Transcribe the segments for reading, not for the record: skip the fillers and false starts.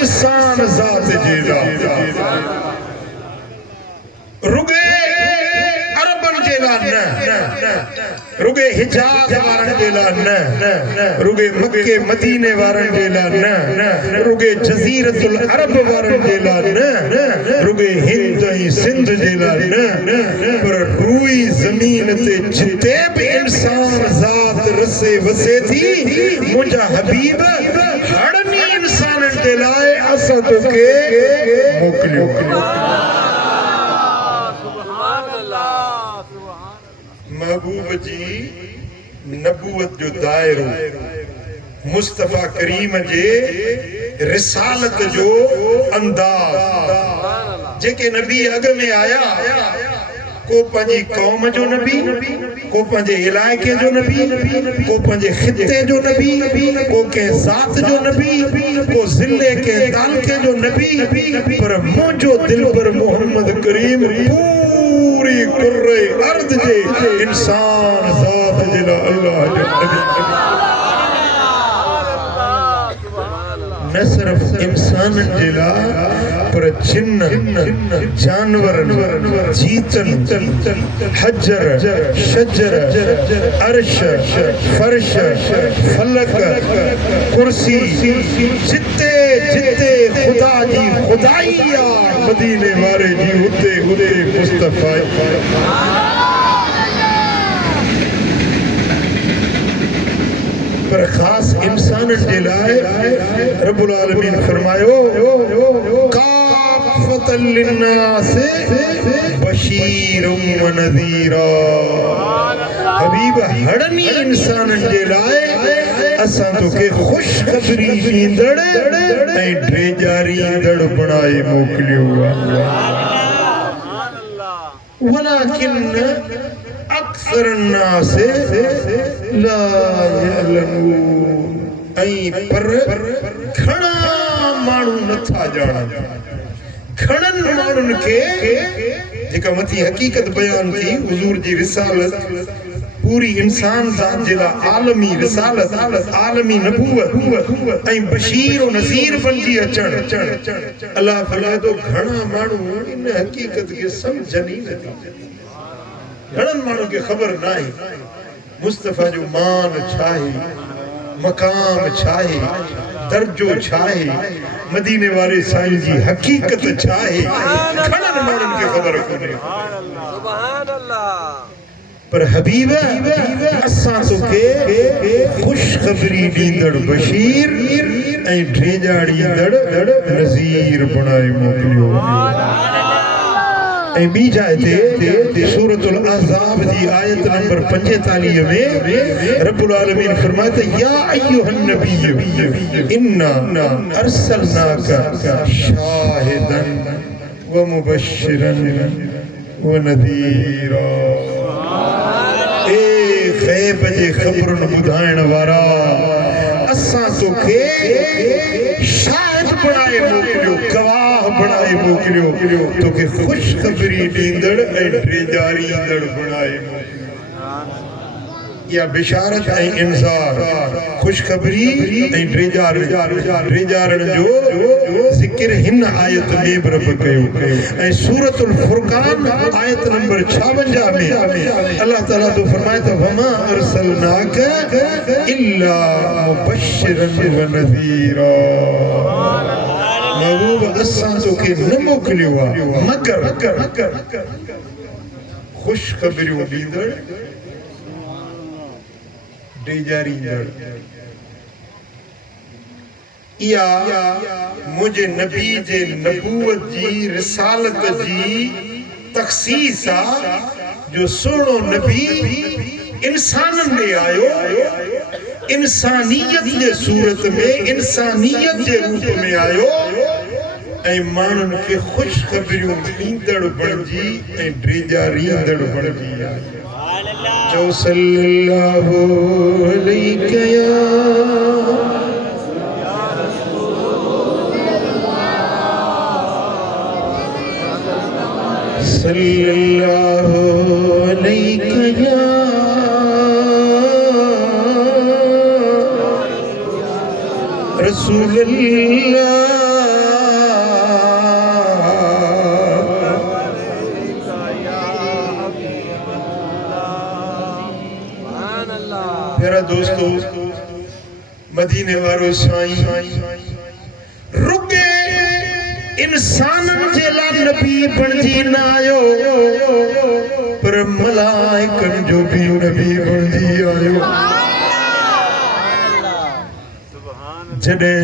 इंसान ज़ात जेला रुगे अरबन जेला न रुगे हिजाज वारन जेला न रुगे मक्के मदीने वारन जेला न रुगे जजीरतुल अरब वारन जेला न रुगे हिंद ऐं सिंध जेला न पर रूई ज़मीन ते जिते भी इंसान ज़ात रसे वसे थी मुंहिंजा हबीब हड़नी इंसाननि जे लाइ असां तोखे मोकिलियो महबूब जी नबूवत जो दायरो मुस्तफा करीम जे रिसालत जो अंदाज जेके नबी अग में आया को पंहिंजी कौम जो नबी को पंहिंजे इलाइके जो नबी को पंहिंजे खिते जो नबी को कंहिं ज़ात जो नबी को ज़िले के तालके जो नबी पर मुंहिंजो दिलबर मोहम्मद करीम पूरी कुर्रे अर्द जे इंसान ज़ात जे लाइ अल्लाह जो नबी न सिर्फ इंसाननि जे लाइ पर जिन्न जानवर जीतन हजर शजर अर्श फर्श फलक कुर्सी जिते जिते खुदा जी खुदाई आ मदीने वारे जी उते उते मुस्तफा पर खास इंसान जे लाइ रब्बुल आलमीन फरमायो काफ़तल लिन्नास बशीरुम व नज़ीरा हबीब हड़नी इंसाननि जे लाइ असां तोखे ख़ुशख़बरी ॾींदड़ ऐं ड्रेजारींदड़ बणाए मोकिलियो वलाकिन अक्सर अन्नास ला यअलमून ऐं पर घणा माण्हू नथा ॼाणनि घणनि माण्हुनि खे जेका मथी हक़ीक़त बयान थी हुज़ूर जी रिसालत पूरी इंसान ज़ात जे लाइ आलमी रिसालत आलमी नबूवत ऐं बशीर व नज़ीर बणिजी अचण अल्लाह फरमाए थो घणा माण्हू इन हक़ीक़त खे सम्झनि ई नथा घणनि माण्हुनि खे ख़बर नाहे मुस्तफ़ा जो मान छा आहे मक़ाम छा आहे दर्जो छा आहे मदीने वारे साईं जी हक़ीक़त छा आहे घणनि माण्हुनि खे ख़बर कोन्हे सुभान अल्लाह पर हबीब असां तोखे ख़ुशख़बरी ॾींदड़ बशीर ऐं ड्रेजाड़ींदड़ नज़ीर बणाए मोकिलियो ऐं ॿी जाइ ते सूरतुल अहज़ाब जी आयत नंबर 45 में रब्बुल आलमीन फरमाए त या अय्युहन नबी इन्ना अरसलनाका शाहिदन व मुबश्शिरन व नज़ीरा ए ग़ैब जे ख़बरुनि ॿुधाइण वारा असां तोखे शाहिद बणाए मोकिलियो गवाह बणाए मोकिलियो तोखे ख़ुशख़बरी ॾींदड़ ऐं ड्रेजारींदड़ बणाए या बिशारत ऐं इंज़ार ख़ुशख़बरी ऐं ड्रेजारण जो ज़िक्र हिन आयत में बि रब कयो ऐं सूरतुल फुरक़ान आयत नंबर 56 में अल्लाह ताला तो फरमाए त वमा अरसलनाका इल्ला मुबश्शिरन व नज़ीरा महबूब असां तोखे न मोकिलियो आहे मगर ख़ुशख़बरियूं ॾींदड़ ड्रेजारींदड़ या मुझे नबी जे नबूवत जी रिसालत जी तख़सीस आ जो सोनो नबी इंसानन में आयो इंसानियत जे सूरत में इंसानियत जे रूप में आयो ऐं माण्हुनि खे ख़ुशख़बरियूं ॾींदड़ बणिजी ऐं ड्रेजारींदड़ बणिजी आयो जो सल्लल्लाहु अलैहि या सल्लल्लाहु अलैहि या रसूल अल्लाह मदीने वारो साईं रुगे इंसानन जेला नबी बनजी ना आयो पर मलाइकन जो भी नबी बनजी आयो जडे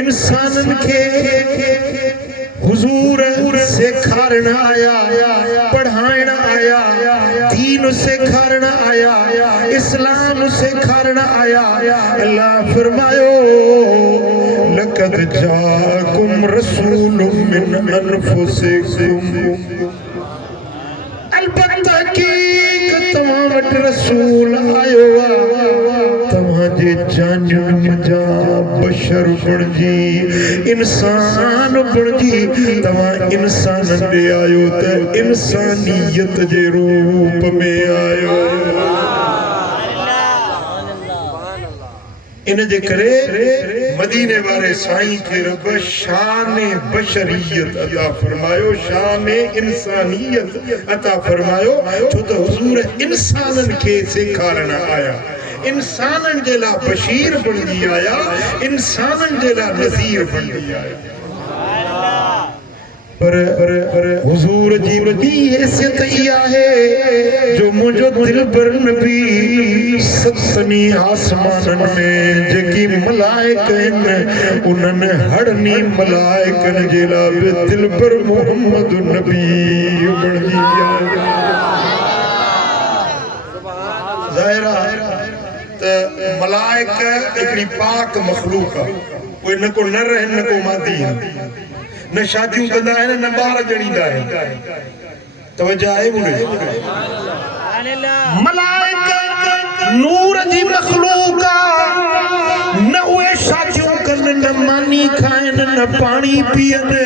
इंसानन के हुजूर सिखारण आया पढ़ाण आया दीन सिखारण आया इस्लाम सिखारण आया अल्लाह फरमायो लक़द जाकुम रसूलुम मिन अनफुसिकुम अलबत्ता की तमाम वट रसूल आयो तमाजे जानन मजा बशर बनजी इंसान बनजी तमा इंसान दे आयो त इंसानियत जे रूप में आयो इन जे करे मदीने वाले साईं के रब शान बशरियत अता फरमायो शान इंसानियत अता फरमायो छो तो हुजूर इंसानन के सिखारण आया इंसानन जेला बशीर बनजी आया इंसानन जेला नज़ीर बनजी आया पर हुजूर जी वॾी हैसियत इहा है जो मुंहिंजो दिल बर नबी सतनी आसमानन में जेकी मलाइक आहिनि उन्हनि हड़नी मलाइकन जेला बि दिल बर मोहम्मद नबी बणजी आया ज़ाहिरा त मलाइक हिकिड़ी पाक मखलूक आहे उहे न को नर आहिनि न को मादी आहिनि न शादियूं कंदा आहिनि न ॿार ॼणींदा आहिनि तवज्जो आहे मुंहिंजी मलाइक नूर जी मखलूक न उहे शादियूं कनि न मानी खाइनि न पाणी पीअनि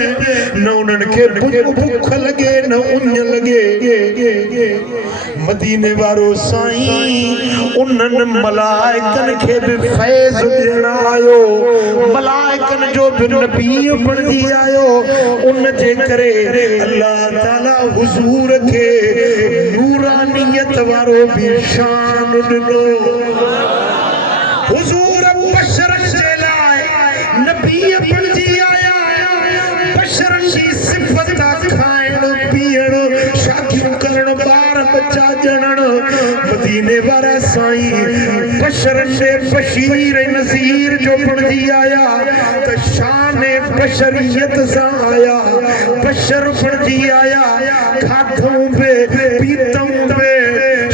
न उन्हनि खे बुख लॻे न उञ लॻे मदीने वारो साईं उन्हनि मलाइकनि खे बि फैज़ ॾियण आयो मलाइकनि जो बि नबी बणजी आयो उन जे करे अल्लाह ताला हुजूर खे नूरानियत वारो बि शान ॾिनो हुजूर बशरन जे लाइ नबी बणजी आया बशरन जी सिफ़त खाइण पीअण शादियूं करण ॿार बच्चा ॼणण मदीने वारा साईं बशरन जे बशीर नज़ीर जो बणजी आया त शान बशरियत सां आया बशर बणजी आया खाधूं बि पीतऊं बि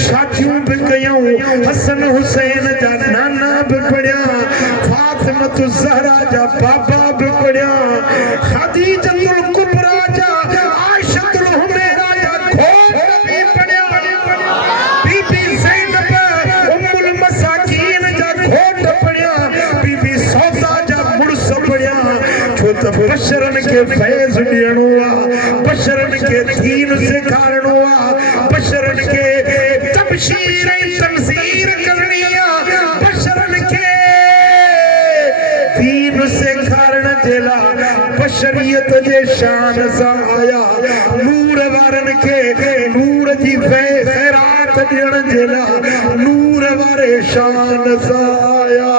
शादियूं बि कयूं हसन हुसैन जा नाना बि पढ़िया फातिमत ज़हरा जा बाबा बि पढ़िया खदीजतुल कुबरा जा आयशतुल हुमैरा जा खोट बि पढ़िया बीबी ज़ैनब उम्मुल मसाकीन जा खोट पढ़िया बीबी सौदा जा मुड़स पढ़िया छो त बशरन खे फैज़ ॾियणो आहे बशरन खे दीन सेखारणो आहे बशरन खे तबशीर ऐं तमज़ीर करणी आहे बशरन खे दीन सेखारण जे लाइ बशरियत जे शान सां आया नूर वारनि खे नूर जी खैरात ॾियण जे लाइ नूर वारे शान सां आया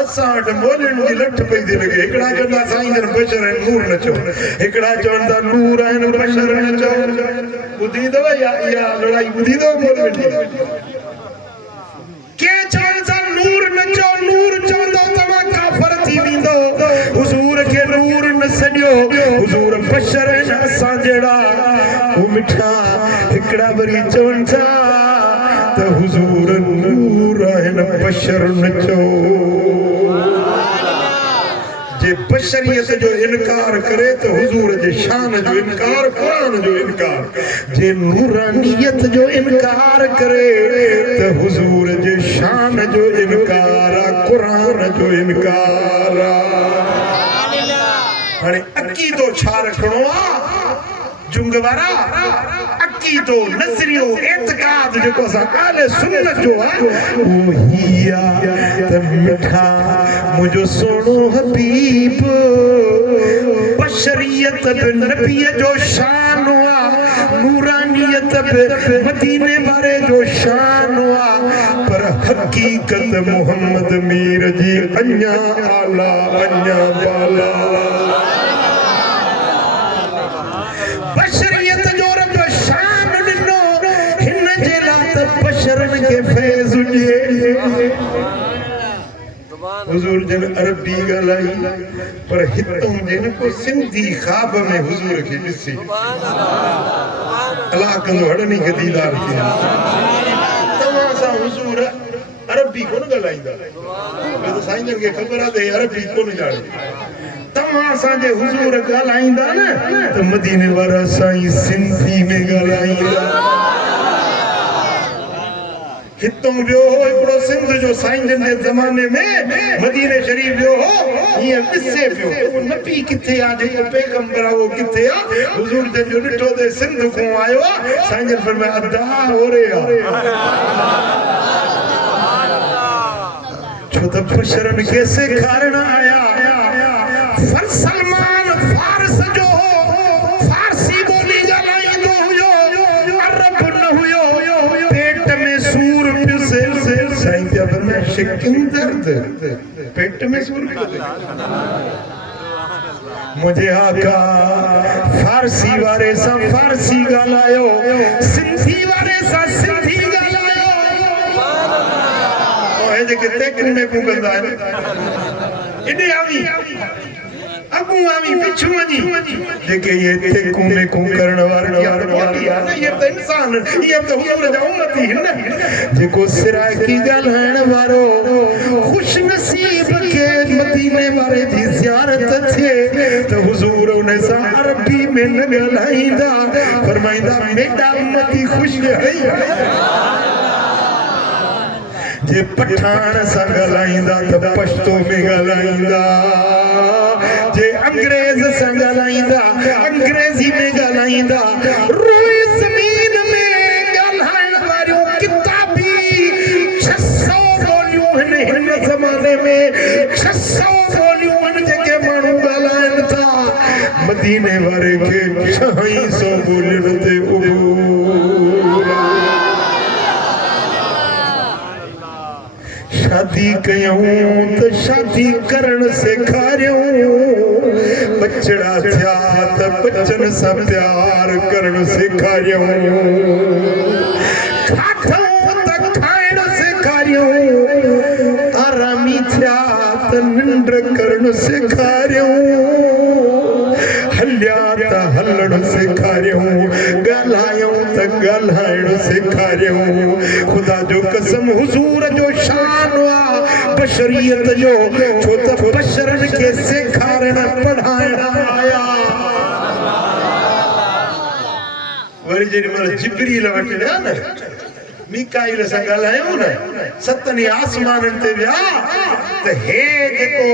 असां वटि मोलियुनि जी लठ पई थी लॻे हिकिड़ा चवंदा साईं जन बशर आहिनि नूर न चओ हिकिड़ा चवंदा नूर आहिनि बशर न चओ ॿुधी अथव इहा लड़ाई ॿुधी अथव मोलियुनि जी के चवंदा नूर न चओ नूर चवंदो तव्हां काफ़र थी वेंदो हुजूर खे नूर न सॾियो हुजूर बशर आहिनि असां जहिड़ा हू मिठा हिकिड़ा वरी चवनि था त हुजूर नूर आहिनि बशर न चओ जे बशरियत जो इनकार करे तो हुजूर जे शान जो इनकार कुरान जो इनकार जे नूरानियत जो इनकार करे तो हुजूर जे शान जो इनकार कुरान जो इनकार हाणे अकीदो छा रखणो आ जुंगवारा अकीदो नज़रियो एतकाद जेको असां आले सुन्नत जो आहे वो हिया त मिठा मुंहिंजो सोनो हबीब बशरियत बि नबी जो शान आहे नूरानी नूरानियत मदीने वारे जो शान हुआ पर हकीकत मोहम्मद मीर जी अन्या आला अन्या बाला बशरियत जो रब शान ॾिनो हिन जे लाइ त बशरन के फैज़ हुजे हुजूर जन अरबी ॻाल्हाई पर हितों जन को सिंधी ख़्वाब में हुजूर खे ॾिसी अलाह कंदो हड़नी खे दीदार थी तव्हां सां हुजूर अरबी कोन ॻाल्हाईंदा त साईं जन खे ख़बर आहे त अरबी कोन ॼाणे तव्हां सां जे हुजूर ॻाल्हाईंदा न त मदीने वारा साईं सिंधी में ॻाल्हाईंदा हितों वियो हिकिड़ो सिंध जो साईं जन जे ज़माने में मदीने शरीफ वियो हो हीअं ॾिसे पियो नबी किथे आहे जेको पैगंबर आहे उहो किथे आहे हुजूर जन जो ॾिठो त सिंध खां आयो आहे साईं जन फरमाया अदा ओरे आहे छो त बशरन खे सेखारण आया सलमान फारस जो फारसी बोली ॻाल्हाईंदो हुयो अरब न हुयो पेट में सूर पिसे साईं जा फरमाया शिकिन दर्द पेट में सूर पिसे मुझे आका फारसी वारे सां फारसी ॻाल्हायो सिंधी वारे सां सिंधी ॻाल्हायो ओए जेके तेकन में को कंदा आहिनि एॾे आवी अगू आवी पिछु वञी जेके ये तेकू में को करण वारा यार बाकी आहे न ये त इंसान ये त हुजूर जा उम्मती न जेको सिराकी ॻाल्हाइण वारो खुश नसीब के मदीने वारे जी ज़ियारत थिए त हुजूर उन सां अरबी में न ॻाल्हाईंदा फरमाईंदा मेरा उम्मती खुश है जे पठान सां ॻाल्हाईंदा त पश्तो में ॻाल्हाईंदा जे अंग्रेज सां ॻाल्हाईंदा अंग्रेजी में ॻाल्हाईंदा रोए ज़मीन में ॻाल्हाइण वारियूं किताबी 600 ॿोलियूं हिन ज़माने में 600 ॿोलियूं आहिनि जेके माण्हू ॻाल्हाइनि था मदीने वारे खे 600 ॿोलियुनि ते शादी कयूं त शादी करण सेखारियूं बचड़ा थिया त बचन सां प्यार करण सेखारियूं खाधऊं त खाइण सेखारियूं आरामी थिया त निंड करण सेखारियूं हलिया त हलण सेखारियूं ॻाल्हायूं त ॻाल्हाइण सेखारियूं खुदा जो कसम हुजूर जो शान बशरियत जो छो त बशरन खे सेखारण पढ़ाइण आया वरी जेॾी महिल जिब्रील वटि विया न मीकाईल सां ॻाल्हायूं न सतनि आसमाननि ते विया त हे जेको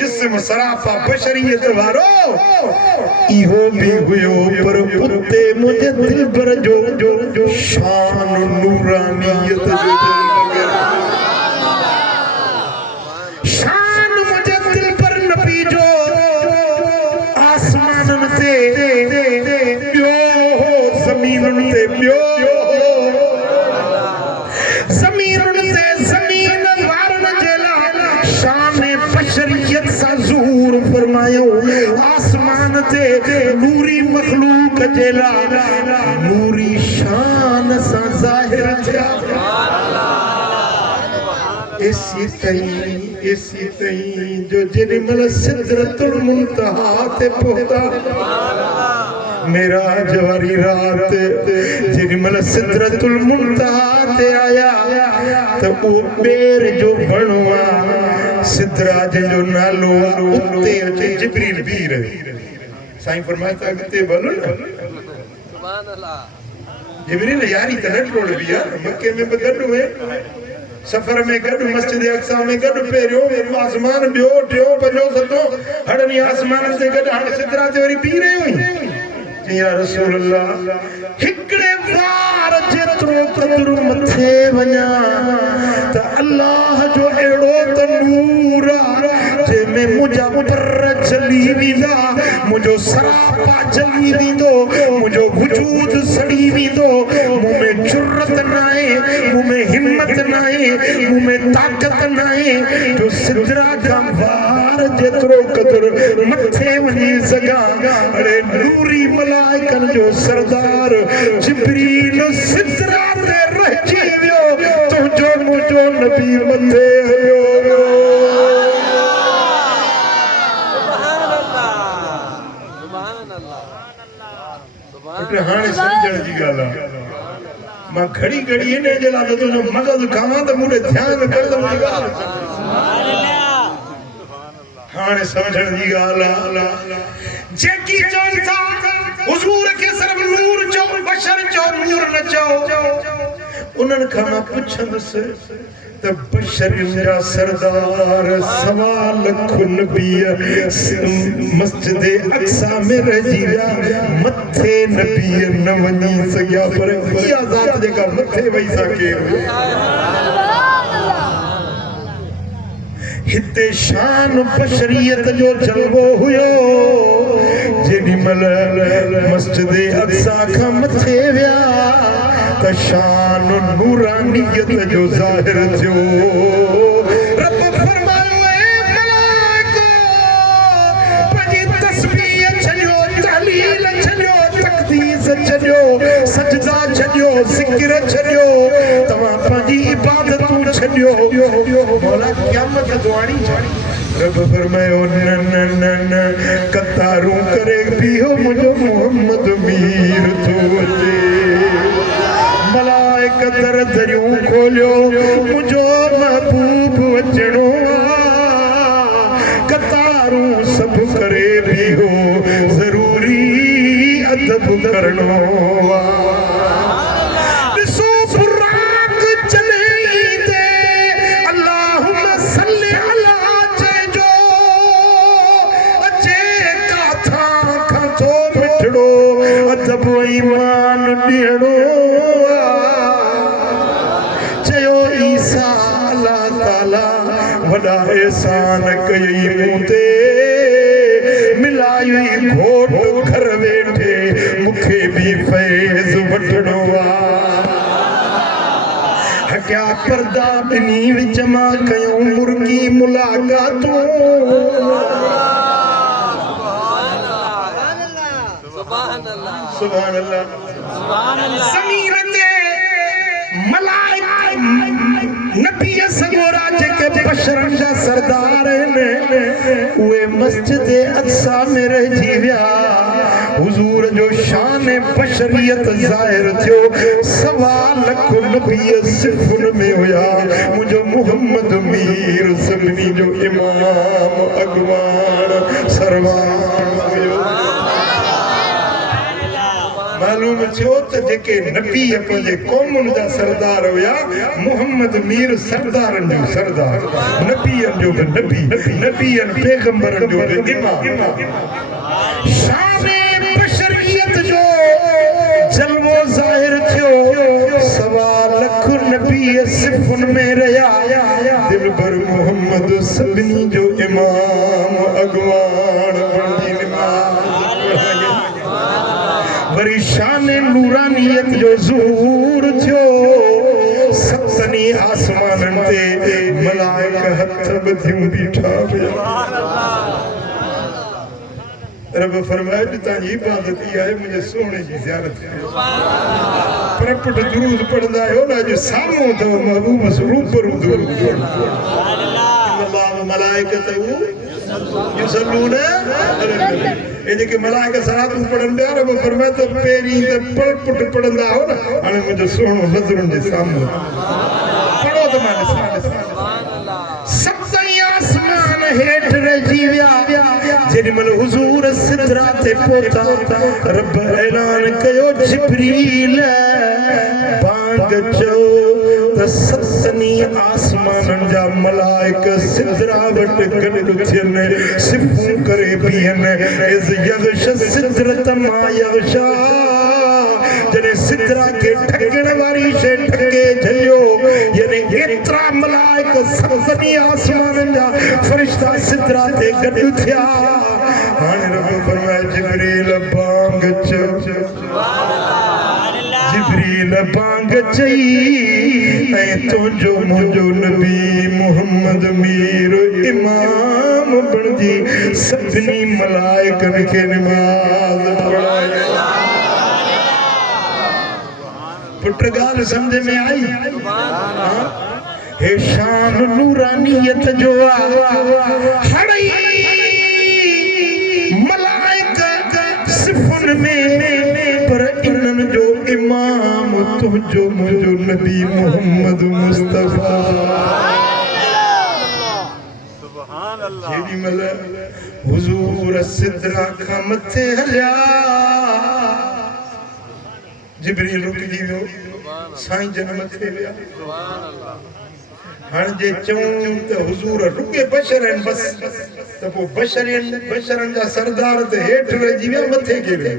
जिस्म सराफा बशरियत वारो इहो बि हुयो पर उते मुंहिंजे दिलबर जो शान नूरानियत जो शान मुझे दिल पर नबी जो आसमानन ते बियो ज़मीनुन ते बियो ज़मीनुन ते ज़मीन वारन जे लाइ शान बशरियत सां ज़हूर फरमायो आसमान ते नूरी मखलूक जे लाइ नूरी शान सां ज़ाहिर थिया ऐसी तई जो जेॾीमहिल सिदरतुल मुंतहा ते पहुता मेराज वारी रात जेॾीमहिल सिदरतुल मुंतहा ते आया त उहो ॿेर जो बणो आहे सिदराज जो नालो आहे उते अचे जिब्रील बीह रहे साईं फरमाए त अॻिते भलो न सुभान अल्लाह जिब्रील यारी त न टोड़ बि आहे मके में बि गॾु हुए सफर में गॾु मस्जिद अक्सा में गॾु पहिरियों आसमान ॿियो टियों पंजो सतो हड़नी आसमान ते गॾु हाणे सिदरा ते वरी बीह रहियो आहीं या रसूल अल्लाह हिकिड़े वार जेतिरो क़दुरु मथे वञा त अल्लाह जो अहिड़ो त नूर आहे जंहिंमें मुंहिंजा पर जली वींदा मुंहिंजो सरापा जली वेंदो मुंहिंजो वजूद सड़ी वेंदो मूं में जुर्रत न आहे मूं में हिम्मत न आहे मूं में ताक़त न आहे जो सिदरा खां वार जेतिरो क़दुरु मथे वञी सघां अड़े नूरी मलाइकनि जो सरदार जिब्रील सिदरा ते रहिजी वियो तुंहिंजो मुंहिंजो नबी मथे हलियो हाणे समझण जी ॻाल्हि आहे मां घड़ी घड़ी इन जे लाइ त तुंहिंजो मगज़ खावां त मूं ॾे ध्यानु कर त मुंहिंजी ॻाल्हि हाणे समझण जी ॻाल्हि आहे जेकी चवनि था हुज़ूर खे सिर्फ़ नूर चओ बशर चओ नूर न चओ उन्हनि खां मां पुछंदुसि त बशरियुनि जा सरदार सवा लख नबी मस्जिद अक्सा में रहिजी विया मथे नबी न वञी सघिया पर इहा ज़ात जेका मथे वेही सघे हिते शान बशरियत जो जलवो हुयो जेॾी महिल मस्जिद अक्सा खां मथे विया त शान नूरानियत जो ज़ाहिर थियो रब फरमायो ए मलाइको पंहिंजी तस्बीह छॾियो तहलील छॾियो तक़दीस छॾियो सजदा छॾियो ज़िक्र छॾियो तव्हां पंहिंजी इबादतूं छॾियो मौला क़यामत दुआणी रब फरमायो न न न न कतारूं करे बीहो मुंहिंजो मोहम्मद मीर थो अचे मलाइक दरियूं खोलियो मुंहिंजो महबूब अचणो कतारूं सभु करे बीहो ज़रूरी अदब करणो ॾिसो बुराक चले ईंदे अल्लाहुम्म सल्ली अला चइजो अचे काथां खां थो मिठड़ो अदब ईमान ॾियणो वॾा एहसान कई मूं ते मिलायूं घोट घर वेठे मूंखे बि फैज़ वठणो आहे क्या पर्दा ॿिन्ही विच मां कयूं मुर्गी मुलाक़ातूं सुभान अल्लाह ज़मीन ते मलाइक नबी सगोरा जेके बशरनि जा सरदार आहिनि उहे मस्जिद अक्सा में रहिजी विया हुज़ूर जो शान बशरियत ज़ाहिर थियो सवा लख नबी सिफ़ुनि में हुया मुंहिंजो मोहम्मद मीर सभिनी जो इमाम अॻवान सरवान हुयो मालूम थियो त जेके नबी पंहिंजे क़ौमुनि जा सरदार हुया मोहम्मद मीर सरदारनि जो सरदार नबीअनि जो बि नबी नबीअनि पैगंबरनि जो बि इमाम शान बशरियत जो जलवो ज़ाहिर थियो सवा लख नबी सिफ़ुनि में रहिया दिलबर मोहम्मद सभिनी जो इमाम अॻवान बणिजी वरी शान नूरानियत जो ज़हूर थियो सतनी आसमाननि ते मलाइक हथ ॿधियूं बीठा हुया रब फरमाए तव्हांजी इबादत ई आहे मुंहिंजे सोने जी ज़ियारत कयो प्रपट दुरूद पढ़ंदा आहियो न अॼु साम्हूं अथव महबूब रूबरू दुरूद अल्लाह मलाइकतहू युसल्लून ये जेके मलाइक सलातूं पढ़नि पिया रब फरमाए त पहिरीं त प्रपट पढ़ंदा हो न हाणे मुंहिंजो सोनो नज़रुनि जे साम्हूं पढ़ो त मां ॾिसां सतई आसमान हेठि रहिजी विया जेॾीमहिल हुज़ूर सिदरा ते पहुता रब ऐलान कयो जिब्रील बांग चयो त सतनी आसमाननि जा मलाइक सिदरा वटि गॾु थियनि सिफ़ूं करे बीहनि इज़ यग़श सिदरत मां यग़शा जॾहिं सिदरा खे ढकण वारी शइ ढके झलियो यानी एतरा मलाइक सभनी आसमान जा फरिश्ता सिदरा ते गॾु थिया हाणे रब फरमाए जिब्रील बांग चयो जिब्रील बांग चई ऐं तुंहिंजो मुंहिंजो नबी मुहम्मद मीर इमाम बणजी सभिनी मलाइकनि खे नमाज़ पढ़ाए पुट ॻाल्हि सम्झ में आई हे शान नूरानियत जो हड़ई मलाइका सिफुन में पर इन्हनि जो इमाम तुंहिंजो मुंहिंजो नबी मोहम्मद मुस्तफा जेॾी महिल हुज़ूर सिदरा खां मथे हलिया जिब्रील रुकिजी वियो साईं जन मथे विया हाणे जे चऊं त हुज़ूर रुके बशर आहिनि बस त पोइ बशरनि जा सरदार त हेठि रहिजी विया मथे खे विया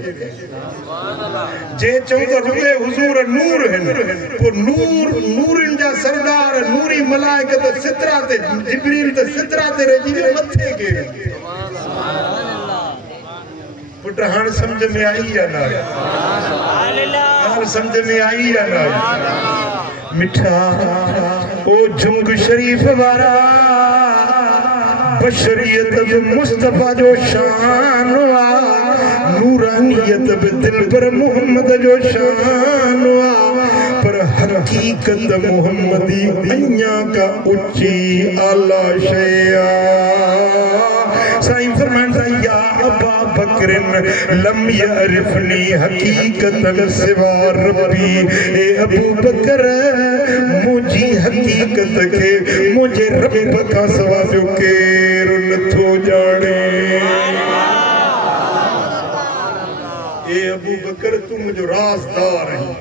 जे चऊं त रुके हुज़ूर नूर आहिनि पोइ नूरनि जा सरदार नूरी मलाइक त सिदरा ते जिब्रील त सिदरा ते रहिजी विया मथे खे पुट हाणे सम्झ में आई या न ॻाल्हि सम्झ में आई या न मिठा ओ झुंग शरीफ़ वारा बशरियत बि मुस्तफा जो शान आ नूरानियत बि दिलबर मोहम्मद जो शान आ पर हकीकत मोहम्मदी अञा का ऊंची आला शय आ साईं फरमाइंदा या अबा बकरिन लम यअरिफनी हकीकतन सिवा रब्बी ए अबू बकर मुंहिंजी हकीकत खे मुंहिंजे रब खां सवा ॿियो केरु नथो ॼाणे ए अबू बकर तूं मुंहिंजो राज़दार आहीं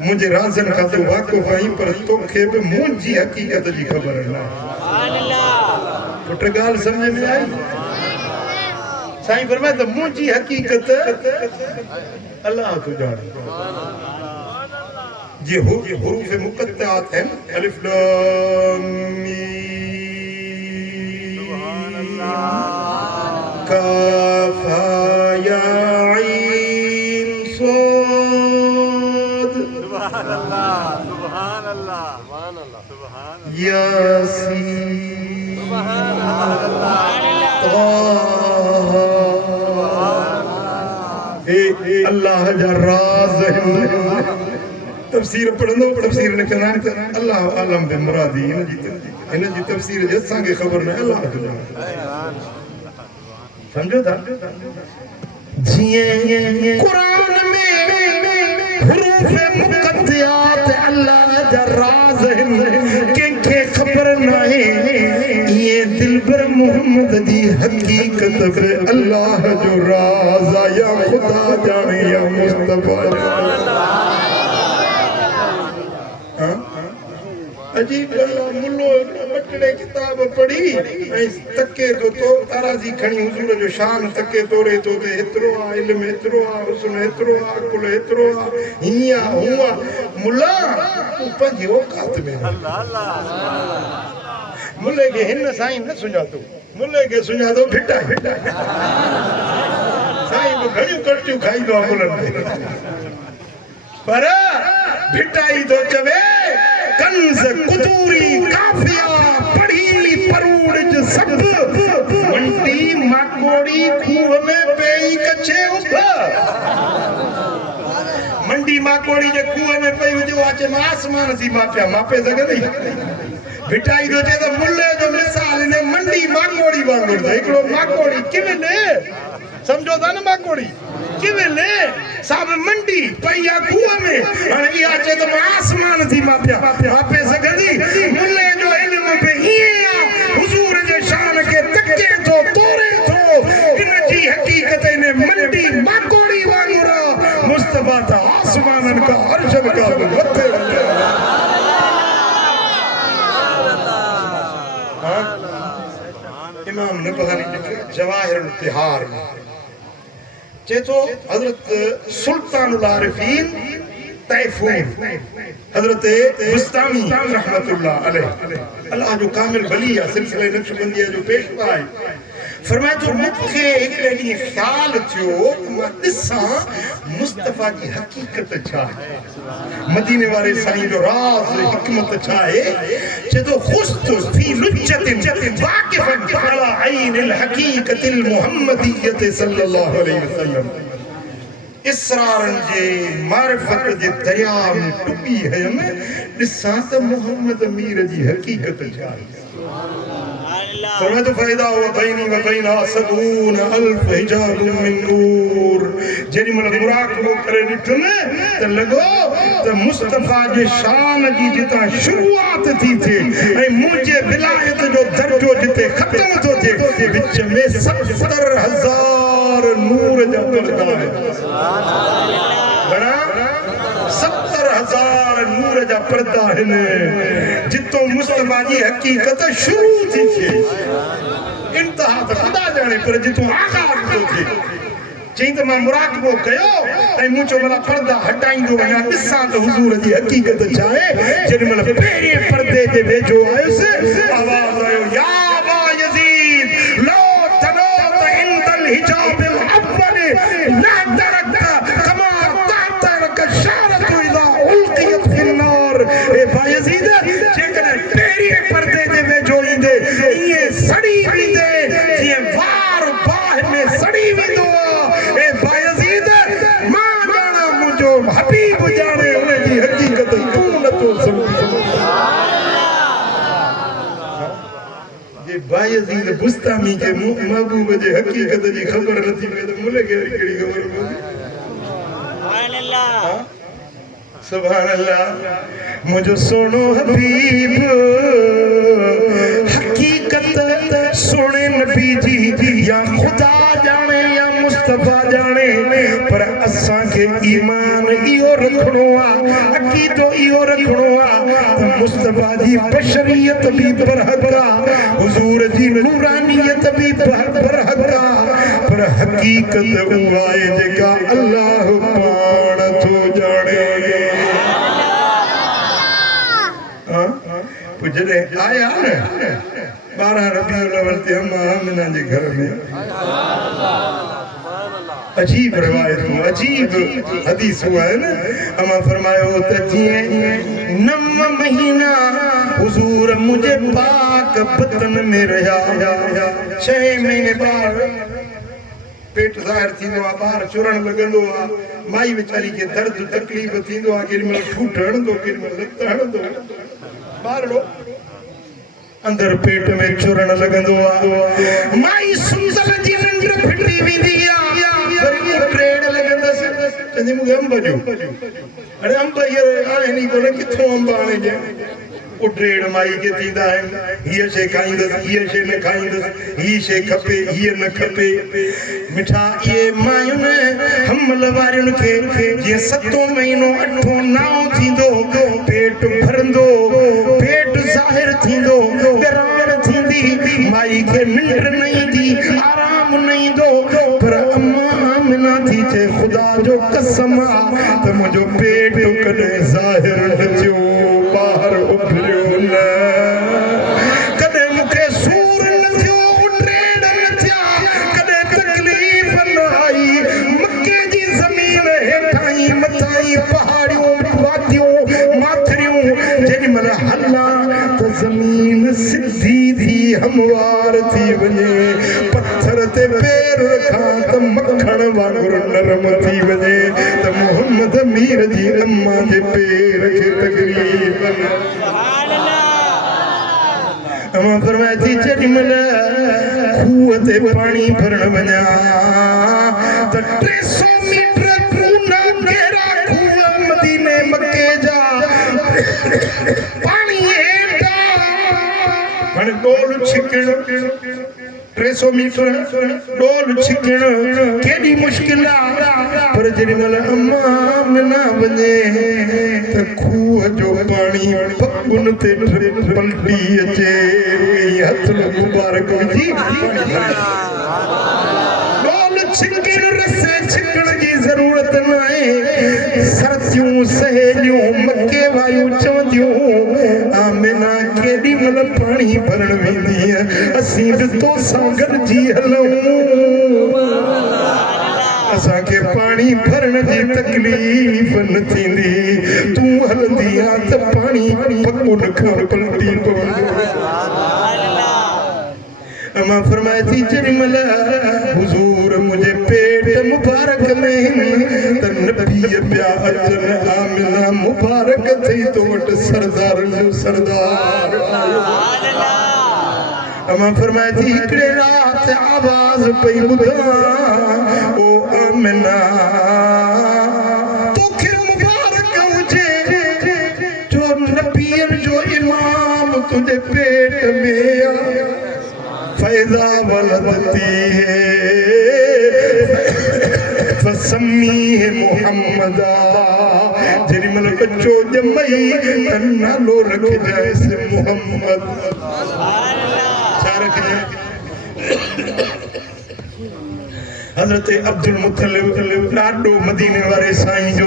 मुंहिंजे राज़नि खां तूं वाक़ुफ़ आहीं पर तोखे बि मुंहिंजी हकीकत जी ख़बर न पुट ॻाल्हि सम्झ में आई साईं फरमाए त मुंहिंजी हकीकत अल्लाह तो ॼाणे जे हुरूफ़ मुक़त्तआत आहिनि अलिफ लाम मीम काफ या आइन साद सुभान अल्लाह यासीन सुभान अल्लाह अल्लाह जा राज़ तफसीर पढ़ंदो तफसीर न कंदा अल्लाह आलम बि मुरादी हिन जी तफसीर जे असांखे ख़बर न अल्लाह जो सम्झो था जीअं क़ुरान में हुरूफ़ मुक़त्तआत अल्लाह जा राज़ कंहिंखे ख़बर न आहे ये दिलबर मोहम्मद दी हकीकत बि अल्लाह जो राज़ आ या खुदा जाने या मुस्तफा अजीब अल्लाह मुल्लो बटड़े किताब पढ़ी ऐं तके तो ताराज़ी खणी हुज़ूर जो शान तके तोरे तो ते एतिरो आ इल्म एतिरो आ हुस्न एतिरो आ कुल एतिरो आ हिया हुआ मुल्ला तूं पंहिंजी औकात में मुल्ले खे हिन साईं न सुञातो मुल्ले खे सुञातो भिटा साईं बि घणियूं कटियूं खाईंदो आहे मुल्लनि खे पर भिटाई तो चवे कंज़ कुतूरी काफिया पढ़ी परूड़ ज सब मंडी माकोड़ी खूह में पेई कछे उभ मंडी माकोड़ी जे खूह में पेई हुजे आचे मां आसमान जी मापिया मापे सघंदी भिटाई तो चे तो मुल्ले जो मिसाल ने मंडी माकोड़ी वांगुर हिकिड़ो माकोड़ी किवने समझो था न माकोड़ी किवने साब मंडी पैया खूह में हाणे इहा चे तो आसमान थी मापिया मापे सघंदी मुल्ले जो इल्म पे इहा हुजूर जे शान के तके तो तोरे तो इन जी हकीकत ने मंडी माकोड़ी वांगुर मुस्तफा था आसमानन का अर्शद का मथे इमाम नबहानी जवाहिर तिहार चेतो हजरत सुल्तानुल आरिफीन तैफूर हजरत बुस्तामी रहमतुल्लाह अलैह अल्लाह जो कामिल वली है सिलसिले नक्शबंदी जो पेशवा है फरमाए तो मुखे एक ॾींहुं ख्याल थियो त मां ॾिसां मुस्तफ़ा जी हकीकत छा आहे मदीने वारे साईं जो राज़ हिकमत छा आहे चए थो खुस्तु फी लुज्जतिन वाक़िफ़न अला ऐनिल हकीकतिल मुहम्मदियत सल्लल्लाहु अलैहि वसल्लम इसरारन जे मारिफत जे दरिया में डुबी हयम ॾिसां त मोहम्मद मीर जी हकीकत छा आहे फरमाए तो फायदा हुआ बैनी व बैना सबून अल्फ हिजाब मिन नूर जेडी मन मुराकबो करे ॾिठो न त लॻो त मुस्तफ़ा जे शान जी जितां शुरूआत थी थे ऐं मुंहिंजे विलायत जो दर्जो जिते ख़त्म थो थिए विच में 70,000 नूर जा पर्दा आहिनि घणा 70,000 नूर जा पर्दा आहिनि जितो मुस्तफ़ा जी हकीकत शुरू थी थिए इंतहा त ख़ुदा ॼाणे पर जितो आगाज़ थो थिए चई त मां मुराकबो कयो ऐं मूं चयो भला पर्दा हटाईंदो वञा ॾिसां त हुज़ूर जी हकीकत छा आहे जेॾी महिल पहिरें पर्दे ते वेझो आयुसि आवाज़ आयो या अबा यज़ीद लो तनोत इंदल हिजाबिल अव्वल ला तरक्ता कमा तरक शारत इला उल्कियत फिन नार ए बा यज़ीद जेकॾहिं पहिरें पर्दे ते वेझो ईंदे इएं सड़ी वेंदे जीअं वार बाहि में सड़ी वेंदो ए बा यज़ीद मां ॼाणा मुंहिंजो हबीब ॼाणे उन जी हकीकत तूं नथो सम्झी जे बा यज़ीद बुस्तामी खे महबूब जे हकीकत जी ख़बर नथी पए त मुल्क खे कहिड़ी ख़बर पवंदी सुभान अल्लाह मुझो सोनो हबीब हकीकत सोने नबी जी या खुदा जाने या मुस्तफा जाने पर असां के ईमान इहो रखणो आ अकीदो इहो रखणो आ त मुस्तफा जी बशरियत भी बरहक आ हुजूर जी नूरानियत भी बरहक आ पर हकीकत उहा आहे जेका अल्लाह पाण थो ॼाणे पुजरे आया न 12 रबीउल अव्वल ते अम्मा आमिना जे घर में अजीब रिवायतूं अजीब हदीसूं आहिनि अम्मा फरमायो त जीअं 9 महीना हुजूर मुंहिंजे पाक बतन में रहिया 6 महीने ॿार पेट ज़ाहिर थींदो आहे ॿार चुरण लॻंदो आहे माई वीचारी खे दर्द तकलीफ़ थींदो आहे केॾी महिल ठूठ हणंदो केॾी महिल लत हणंदो ॿारड़ो अंदर पेट में चुरण लॻंदो आहे माई सुंदर जी निंड फिटी वेंदी आहे वरी ट्रेड लॻंदसि चवंदी मूंखे अंब ॾियो हाणे अंब हींअर आहिनि ई कोन किथां अंब आणे ॾियां उड्रेड़ माई के थींदा आहिनि हीअ शइ खाईंदसि हीअ शइ न खाईंदसि हीअ शइ खपे हीअ न खपे मिठा इहे मायुनि हमल वारियुनि खे जीअं 7 महीनो 8 9 थींदो पेट भरंदो पेट ज़ाहिर थींदो ॻराण थींदी माई खे निंड न ईंदी आराम न ईंदो पर अम्मा आमिना थी चए ख़ुदा जो कसम आहे त मुंहिंजो पेट कॾहिं ज़ाहिर न थियो ॿाहिरि उभरियो न कॾहिं मूंखे सूर न थियो उड्रेड न थिया कॾहिं तकलीफ़ न आई मके जी ज़मीन हेठां ई मथां ई पहाड़ियूं वादियूं माथरियूं जेॾी महिल हलां त ज़मीन सिधी थी हमवार थी वञे पत्थर ते पैर रखां त मखण वांगुरु नरम थी वञे त मोहम्मद मीर जी अम्मा जे पैर खे तकलीफ़ अम्मा फरमाए थी जेॾी महिल खूह ते पाणी भरण वञा त 300 मीटर कूना गहरा खूह मदीने मके जा पाणी हेठा हाणे डोल छिकण 300 मीटर डोल छिकण केॾी मुश्किल आहे पर जेॾी महिल अम्मा आमिना वञे त खूह जो पाणी पकुन ते पलटी अचे हथ में मुबारक विझी डोल छिकण रसे छिकण जी ज़रूरत न आहे सर्दियूं सहेलियूं मके वायूं चवंदियूं आमिना केॾी महिल पाणी भरण वेंदी असीं बि तोसां गॾिजी हलूं असांखे पाणी भरण जी तकलीफ़ न थींदी तूं हलंदी आ त पाणी पको न खां पलटी पवंदो अमा फरमाए थी जेॾी महिल हुज़ूर मुंहिंजे पेट मुबारक में त नबी पिया अचनि आमिना मुबारक थई तो वटि सरदार जो सरदार अमा फरमाए थी हिकिड़े रात आवाज़ पई ॿुधां ओ आमिना तोखे मुबारक हुजे जो नबीअ जो इमाम तुंहिंजे पेट में फैज़ा वलदती है फसम्मीह मुहम्मदा जेॾी महिल बच्चो ॼमई त नालो रखजांइसि मुहम्मद छा रखजांइ हज़रत अब्दुल मुत्तलिब ॾाढो मदीने वारे साईं जो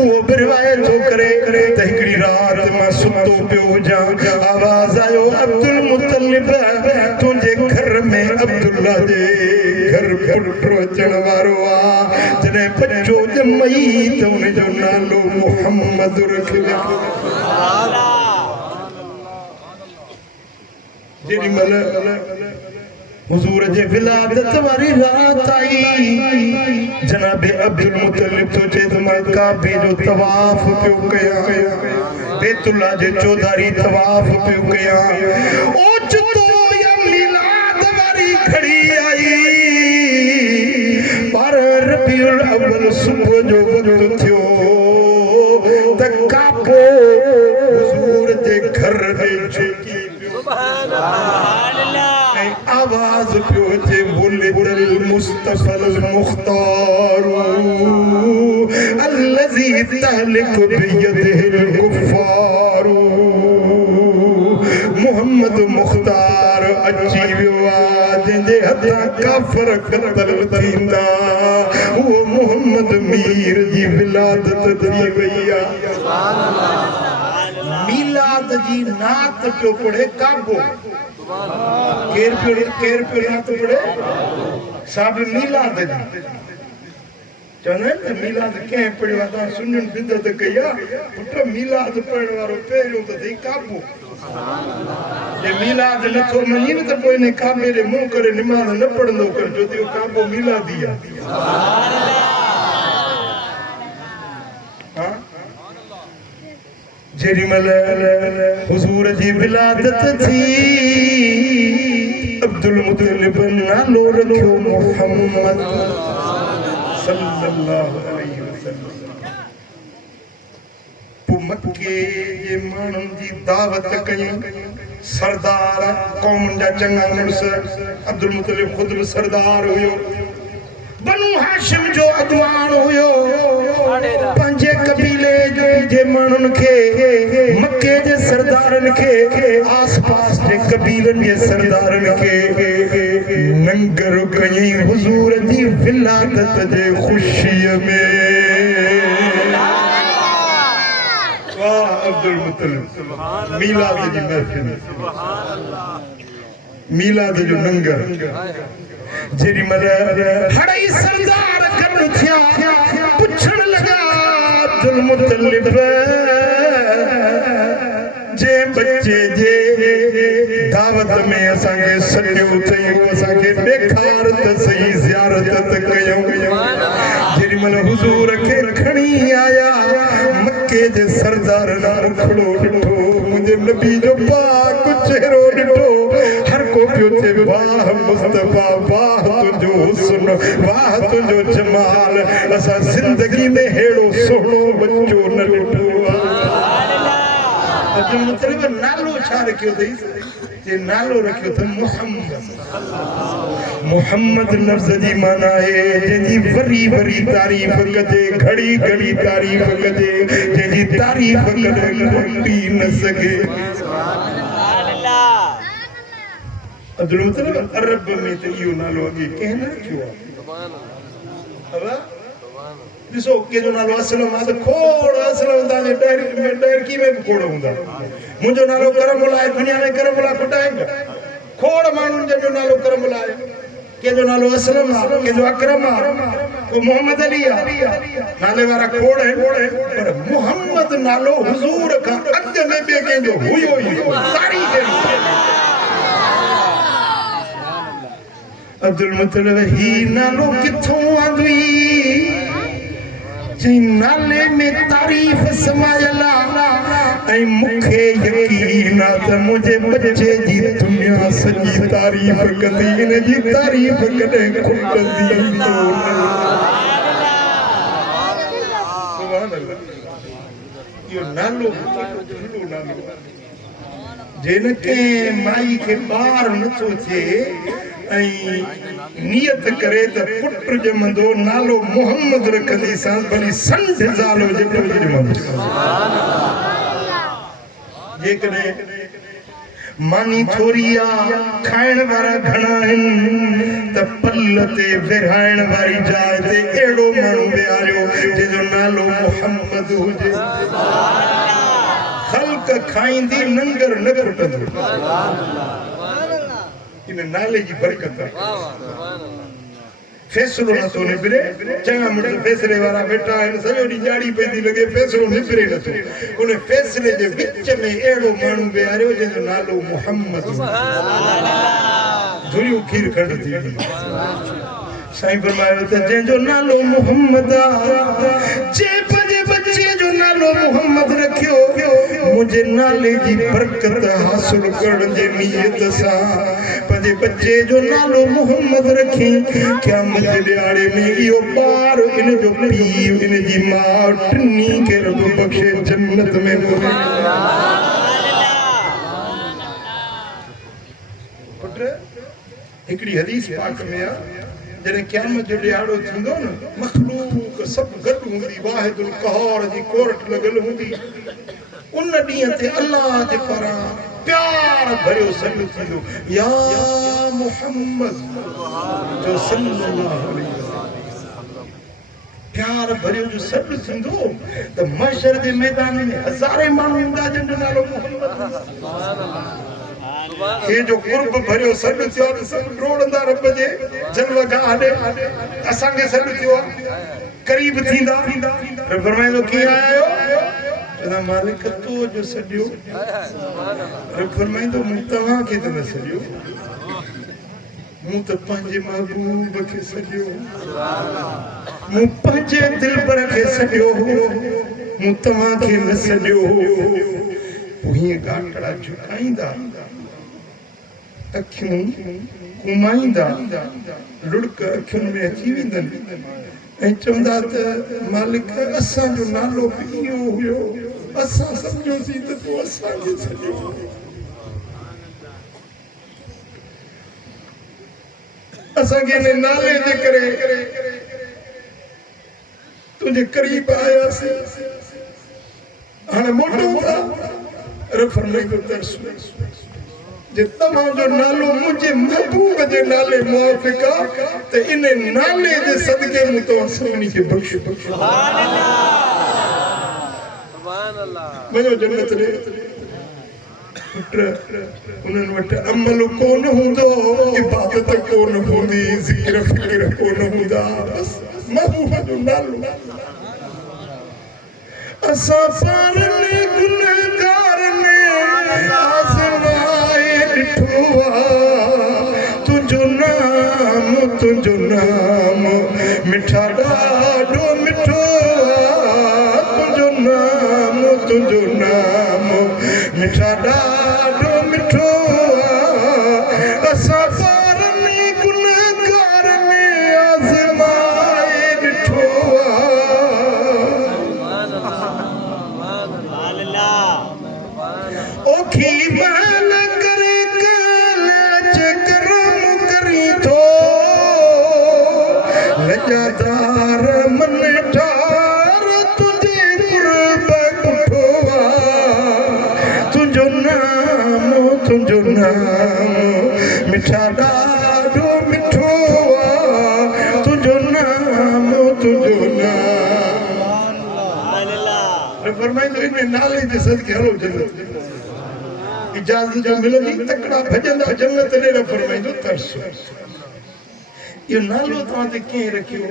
उहो बि रिवायत थो करे त हिकिड़ी राति मां सुतो पियो हुजां आवाज़ आयो अब्दुल मुत्तलिब तुंहिंजे घर में अब्दुल्ला जे घर पुटु अचण वारो आहे जॾहिं बच्चो ॼमई त हुनजो नालो मुहम्मद रखिजांइ जेॾी महिल हुजूर जे विलादत वारी रात आई जनाब अब्दुल मुत्तलिब तो चए त मां काबे जो तवाफ पियो कयां बैतुल्ला जे चौधारी तवाफ पियो कयां ओचितो या मिलाद वारी खड़ी आई पर रबीउल अव्वल सुबुह जो वक़्तु थियो त काबो हुजूर जे घर में झुकी सुभान अल्लाह आवाज पियो अचे वुलिदल मुस्तफ़ल मुख्तार अल्लज़ी तहलिकु बियदिहिल कुफ़ार मोहम्मद मुख्तार अची वियो आहे जंहिंजे हथां काफ़िर क़त्ल थींदा उहो मोहम्मद मीर जी विलादत थी वई आहे मीलाद जी नात पियो पढ़े काबो केर पियो नात पढ़े साहब मीलाद जी चवंदा आहिनि त मीलाद कंहिं पढ़ियो आहे तव्हां सुञनि बिदत कई आहे पुट मीलाद पढ़ण वारो पहिरियों त अथई काबो जे मीलाद नथो मञी न त पोइ इन काबे ॾे मुंहुं करे निमाज़ न पढ़ंदो कर छो त इहो काबो मीलादी आहे जेॾी महिल हुजूर जी विलादत थी अब्दुल मुत्तलिब नालो रखियो मुहम्मद सल्लल्लाहु अलैहि वसल्लम पोइ मक्के जे माण्हुनि जी दावत कयूं सरदार क़ौम जा चङा मुड़स अब्दुल मुत्तलिब ख़ुद बि सरदार हुयो बनु हाशिम जो अगवान हुयो पंहिंजे कबीले जे माण्हुनि खे मके जे सरदारनि खे आस पास जे कबीलनि जे सरदारनि खे लंगर कयई हुजूर जी विलादत जे ख़ुशीअ में वाह अब्दुल मुत्तलिब मीलाद जी महफ़िल मीलाद जो लंगर जेॾी महिल हड़ई सरदार गॾु थिया पुछण लॻा अब्दुल मुत्तलिब जे बच्चे जे दावत में असांखे सॾियो अथई असांखे ॾेखार त सही ज़ियारत त कयूं जेॾी महिल हुज़ूर खे खणी आया मके जे सरदारनि मुखड़ो ॾिठो मुंहिंजे नबी जो पाक चेहरो ॾिठो हर को पियो चए वाह मुस्तफ़ा वाह तुंहिंजो हुस्न वाह तुंहिंजो जमाल असां ज़िंदगी में हेड़ो सुहिणो बच्चो न ॾिठो अब्दुल मुत्तलिब नालो छा रखियो अथई जे नालो रखियो अथनि मुहम्मद मुहम्मद लफ़्ज़ जी माना आहे जंहिंजी वरी वरी तारीफ़ कजे घड़ी घड़ी तारीफ़ कजे जंहिंजी तारीफ़ कॾहिं घटी न सघे अब्दुल मुत्तलिब अरब में त इहो नालो अॻे कंहिं न रखियो आहे ॾिसो कंहिंजो नालो असलम आहे त खोड़ असलम तव्हांजे डायरकी में बि खोड़ हूंदा मुंहिंजो नालो करमला आहे दुनिया में करमला खुटाइनि खोड़ माण्हुनि जंहिंजो नालो करमला आहे कंहिंजो नालो असलम आहे कंहिंजो अकरम आहे को मोहम्मद अली आहे नाले वारा खोड़ आहिनि पर मोहम्मद नालो हुज़ूर खां अॻु में ॿिए कंहिंजो हुयो ई तारीख़ अब्दुल मुतलिब ही नालो किथों आंदी जी नाले में तारीफ़ समायल ऐं मूंखे यकीन आहे त मुंहिंजे बच्चे जी दुनिया सॼी तारीफ़ कंदी इन जी तारीफ़ कॾहिं खुटंदी सुभान अल्लाह इहो नालो जिन के माई के ॿार नथो थिए ऐं नियत करे त पुट ॼमंदो नालो मोहम्मद रखंदी सां भली संत ज़ाल हुजे त ॼमंदो जेकॾहिं मानी थोरी आहे खाइण वारा घणा आहिनि त पल ते विरहाइण वारी जाइ ते अहिड़ो माण्हू विहारियो जंहिंजो नालो मोहम्मद हुजे ख़ल्क़ खाईंदी लंगर न खुटंदो इन नाले जी बरकत आहे फैसलो नथो निबिरे चङा मिंट फैसले वारा वेठा आहिनि सॼो ॾींहुं ॼाड़ी पवंदी लॻे फैसलो निबिरे नथो उन फैसले जे विच में अहिड़ो माण्हू विहारियो जंहिंजो नालो मोहम्मद धुरियूं खीर खंड थी साईं फरमायो त जंहिंजो नालो मोहम्मद आहे जे पंहिंजे बच्चे जो नालो मोहम्मद रखियो मुंहिंजे नाले जी बरकत हासिल करण जे नियत सां पंहिंजे बच्चे जो नालो मोहम्मद रखी क़यामत जे ॾियारे में इहो ॿार इन जो पीउ इन जी माउ टिनी खे रब बख़्शे जन्नत में पुट हिकिड़ी हदीस पाक में आहे जॾहिं क़यामत जो ॾियारो थींदो न मख़लूक सभु गॾु हूंदी वाहिदुल क़हार जी कोर्ट लॻल हूंदी उन ॾींहं ते अल्लाह जे पारां प्यार भरियो सॾु थींदो या मोहम्मद जो सल्लल्लाहु अलैहि वसल्लम प्यार भरियो जो सॾु थींदो त महशर जे मैदान में हज़ारे माण्हू हूंदा जंहिंजो नालो मोहम्मद ये जो कुर्ब भरियो सॾु थियो त सभु ॾोड़ंदा रब जे जलवगाह ॾे असांखे सॾु थियो क़रीब थींदा रब फरमाईंदो कीअं आया आहियो चवंदा मालिक तो जो सॾियो रब फरमाईंदो मूं तव्हांखे त न सॾियो मूं त पंहिंजे महबूब खे सॾियो मूं पंहिंजे दिलबर खे सॾियो मूं तव्हांखे न सॾियो पोइ हीअं गांठड़ा झुकाईंदा अखियूं घुमाईंदा लुड़क अखियुनि में अची वेंदनि ऐं चवंदा त मालिक असांजो नालो बि इहो हुयो असां सम्झोसीं त पोइ असांखे सॼो असांखे हिन नाले जे करे तुंहिंजे करीब आयासीं हाणे मोटूं था रब फरमाईंदो तरस जे तव्हांजो नालो मुंहिंजे महबूब जे नाले मुआफ़िक़ आहे त इन नाले जे सदके मूं तव्हां सभिनी खे बख़्श वञो जन्नत ॾे पुट उन्हनि वटि अमल कोन हूंदो इबादत कोन हूंदी ज़िक्र फ़िक्र कोन हूंदा बसि महबूब जो नालो असां सारनि गुनहगारनि आज़माए ॾिठो तुंहिंजो नाम मिठा ॾाढो मिठो तुंहिंजो नाम मिठा ॾाढो मिठो असां सारनि गुनहगारनि आज़माए ॾिठो ओखी महल करे कालच करम करी थो लजादार मन ठार तुझे कुर्ब कुठो तुंहिंजो नाम मिठा ॾाढो मिठो तुंहिंजो नाम जे सदके हलो जन्नत इजाजत जो मिलंदी तकड़ा भजंदा जन्नत ने न फरमाइंदो तरसो यो नालो तव्हां ते कीअं रखियो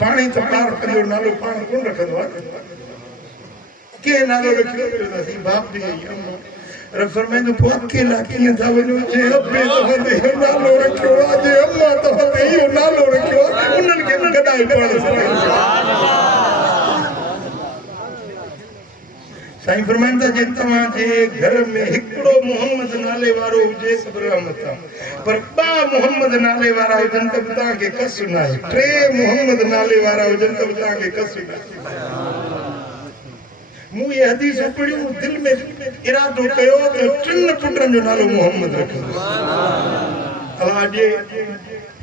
पाणी तो पार करियो नालो पाण कोन रखंदो आहे के नालो रखियो असीं बाप बि अम्मा पर फरमाइंदो पोइ अकेला कीअं था वञो जे अबे तव्हां ते इहो नालो रखियो आहे जे अम्मा तव्हां ते इहो नालो रखियो आहे उन्हनि खे गॾाए पाण साईं फरमाइंदा जे तव्हां जे घर में हिकिड़ो मोहम्मद नाले वारो हुजे सब रहमत पर ॿ मोहम्मद नाले वारा हुजनि त बि तव्हांखे कसु न आहे टे मोहम्मद नाले वारा हुजनि त बि तव्हांखे कसु न आहे मूं ये हदीस पढ़ियूं दिल में इरादो कयो त टिन पुटनि जो नालो मोहम्मद रखियो अलाह जे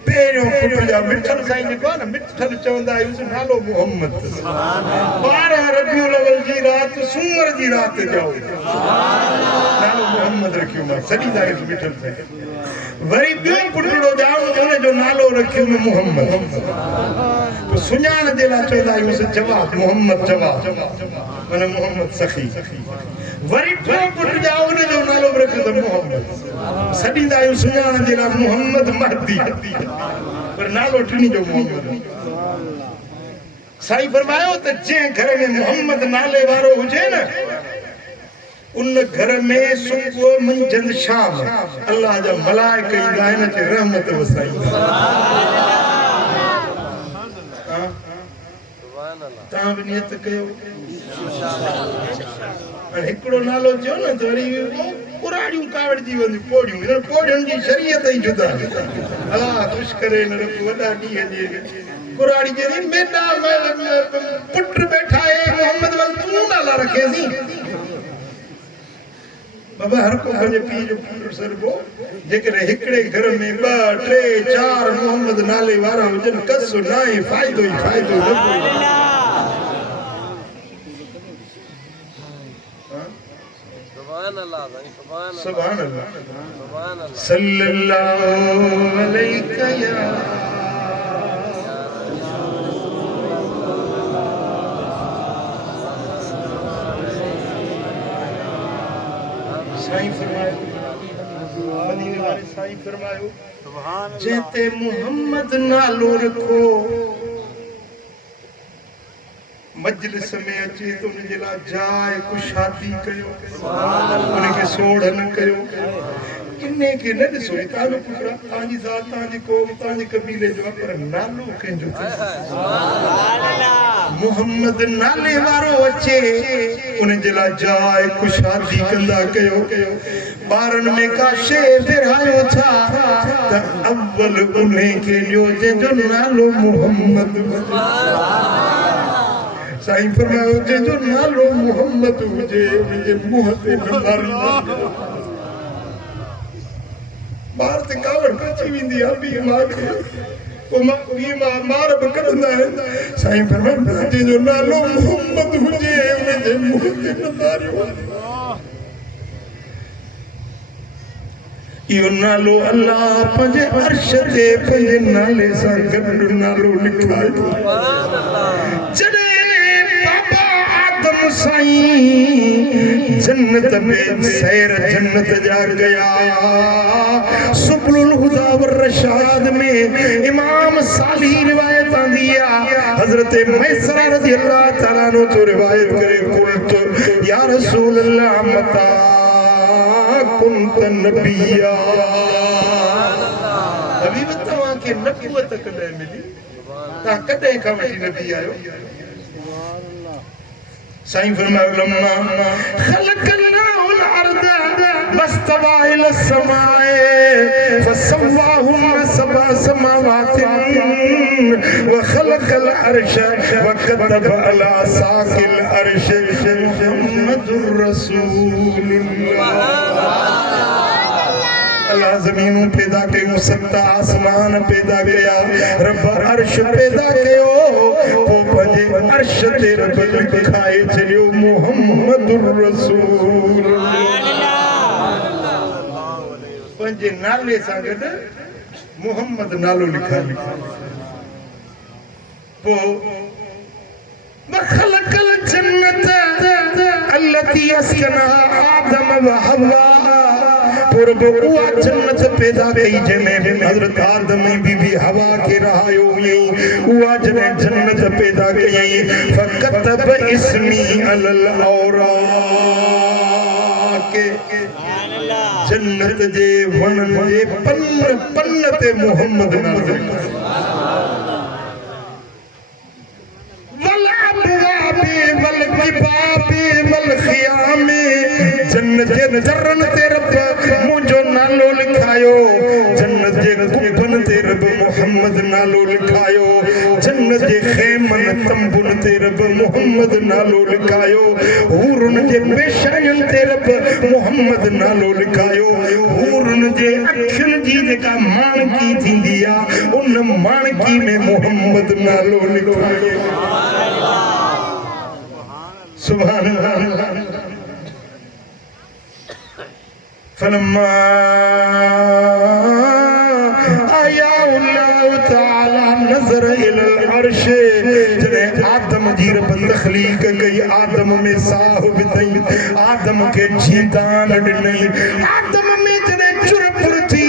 पहिरियों पुट जा मिठल साईं जेको आहे न मिठल चवंदा आहियूं नालो मोहम्मद 12 रबियुल अव्वल जी राति सूमर जी राति जाओ नालो मोहम्मद रखियो मां सॾींदा आहियूं मिठल साईं वरी ॿियो पुटड़ो ॼाओ हुन जो नालो रखियो मोहम्मद तो सुञाण जे लाइ चवंदा आहियूं जवाब मोहम्मद जवाब माना मोहम्मद सखी वरी टियों पुट ॼाओ हुन जो नालो रखियो त मोहम्मद सॾींदा आहियूं सुञाण जे लाइ मोहम्मद महदी पर नालो टिनी जो मोहम्मद साईं फरमायो त जंहिं घर में मोहम्मद नाले वारो हुजे न उन घर में सुबुह मंझंदि शाम अल्लाह जा मलाइका ईंदा आहिनि अची रहमत वसाईंदा तव्हां बि नियत कयो हिकिड़ो नालो चयो न त वरी पुराणियूं कावड़जी वेंदियूं पोड़ियूं हिन पोड़ियुनि जी शरीयत ई जुदा अलाह ख़ुशि करे न रब वॾा ॾींहं जे कुराड़ी जे मेदा पुट बैठा है मोहम्मद वल तूं नाला रखेसी बाबा हर को पंहिंजे पीउ जो पुट सरबो जेकॾहिं हिकिड़े घर में 2 3 4 मोहम्मद नाले वारा हुजनि कसु न आहे फ़ाइदो ई फ़ाइदो सुभान अल्लाह सल्लल्लाहु अलैहि या साईं फरमायो मदीने वाले साईं फरमायो सुभान अल्लाह जेते मोहम्मद नालो रखो मजलिस में अचे तो उन जे लाइ जाए कुशादी कयो सुभान अल्लाह उनखे सोढ़ न कयो इन्हे के न ॾिसो तव्हांजो पुटु तव्हांजी ज़ात तव्हांजी क़ौम तव्हांजे कबीले जो पर नालो कंहिंजो मोहम्मद नाले वारो अचे उन जे लाइ जाए कुशादी कंदा कयो ॿारनि में का शइ विरहायो था त अव्वल उन्हे खे ॾियो जंहिंजो नालो मोहम्मद साईं फरमायो जंहिंजो नालो मोहम्मद हुजे उनजे मुंहं ते न मारींदा ॿार ते कावड़ अची वेंदी आहे ॿी माउ खे पोइ मां ॿी मार बि कढंदा आहिनि साईं फरमायो जंहिंजो नालो मोहम्मद हुजे उनजे मुंहं ते न मारियो इहो नालो अल्लाह पंहिंजे अर्श ते पंहिंजे नाले सां गॾु नालो लिखायो साईं जन्नत में सैर जन्नत जा गया सुबुल हुदा व रशाद में इमाम साली रिवायत आंदी है हजरत मैसरा रज़ी अल्लाह तआला नो तो रिवायत करे कुल या रसूल अल्लाह मता कुंत नबिया हबीब तवा के नबूवत कदे मिली ता कदे का वठी नबी आयो साईं फरमायो लम्मा खलकल्लाहुल अर्द वस्तवा इला समाए फसवाहुम सबा समावातिन व खलकल अर्श व कतब अला साकिल अर्श मुहम्मदुर रसूलुल्लाह अल्लाह जमीनों पैदा कयो 7 आसमान पैदा किया रब अर्श पैदा कयो को पंजे अर्श ते रब लिखाए चलियो मुहम्मदुर रसूल पंजे नाले सां गॾु मुहम्मद नालो लिखा पो मखलकल जन्नत अल्लती अस्कना आदम व हव्वा पूर्व हुआ जन्नत पैदा कई जने हजरत आदम बीबी हवा के रहायो यही हुआ जने जन्नत पैदा कई फकतब इस्मी अलल औरा के जन्नत जे वन जे पन्न ते मोहम्मद नाज़िल वल अबवाबे वल किबाबे वल खियामे जन्नत जे नजरन ते रब मुझो नालो लिखायो जन्नत जे कुबन ते रब मोहम्मद नालो लिखायो जन्नत जे खेमन तंबुन ते रब मोहम्मद नालो लिखायो हूरन जे बेशायन ते रब मोहम्मद नालो लिखायो हूरन जे अखिन जी जेका मानकी थींदी आ उन मानकी में मोहम्मद नालो लिखायो सुभान अल्लाह फलम्मा आया अल्लाह ताला नजर इलल अर्श जने आदम जी रब तखलीक कई आदम में साहब तई आदम के जीदान ॾिनई आदम में जने चुरपुर थी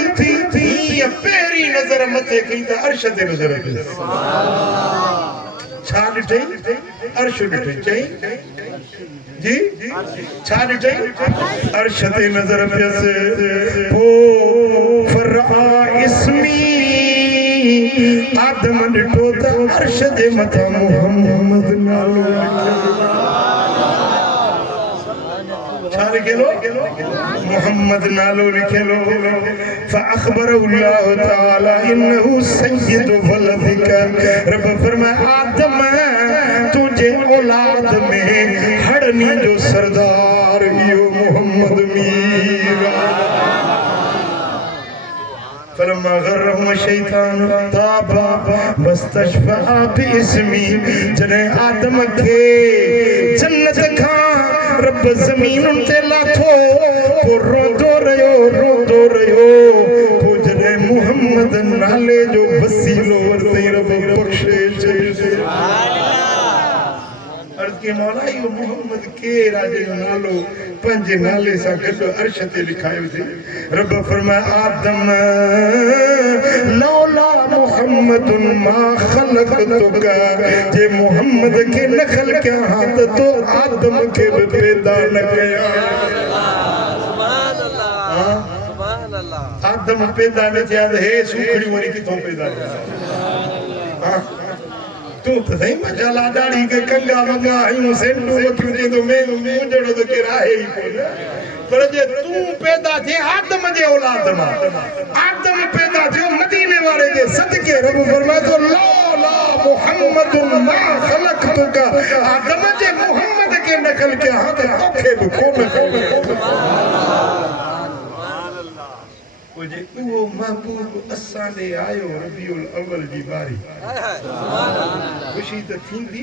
पहिरीं नज़र मथे कई त अर्श ते नज़र कई छा ॾिठई अर्श ॾिठई चई जी छा ॾिठई अर्श ते नज़र पियसि पोइ फरआ इस्मी आदम ॾिठो त अर्श जे मथां मोहम्मद नालो छा लिखियलु मोहम्मद नालो लिखियलु फअखबर अल्लाह ताला इन्नहु सय्यदु वलदिका रब फरमाया आदम तुझे औलाद में हड़नी जो सरदार इहो मोहम्मद मीरा फलम्मा गर्रहु शैतान ताबा वस्तशफअ बिइस्मी जने आदम के जन्नत खां रब ज़मीन ते लाथो पो रोंदो रहियो पो जने मोहम्मद नाले जो वसीलो वरतई रब बख्शे सुभान अल्लाह अर्ज़ के मौला इहो मोहम्मद के राजे जो नालो पंहिंजे नाले सां गॾु अर्श ते लिखायो थी रब फरमाया आदम लौला मोहम्मदुन मा खलक़तुका जे मोहम्मद के न खलकिया हा त तो आदम के भी पैदा न कया सुभान अल्लाह आदम पैदा न थिया त हे सुखड़ी वरी किथों पैदा हां तू तो सही मजा ला दाढ़ी के कंगा मंगा आयूं सेंडू वठियो जे तो मैं मुंजड़ो तो के राहे ही कोन पर जे तू पैदा थे आदम जे औलाद मां आदम पैदा थियो मदीने वाले जे सदके रब फरमाए तो ला मुहम्मदुन मा खलक़तुका आदम जे मोहम्मद के नकल के हाथ तोखे भी कोन जे वो महबूब असां दे आयो रबीउल अव्वल जी बारी खुशी त थींदी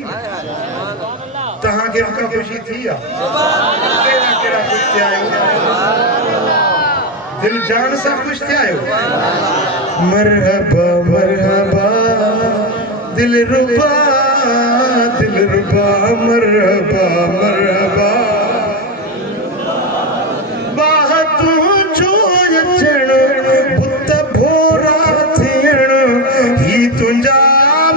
तहां के का खुशी थी आ केड़ा खुश थे आयो दिल जान सा खुश थे आयो मरहबा मरहबा दिल रुबा मरहबा मरहबा तुंजा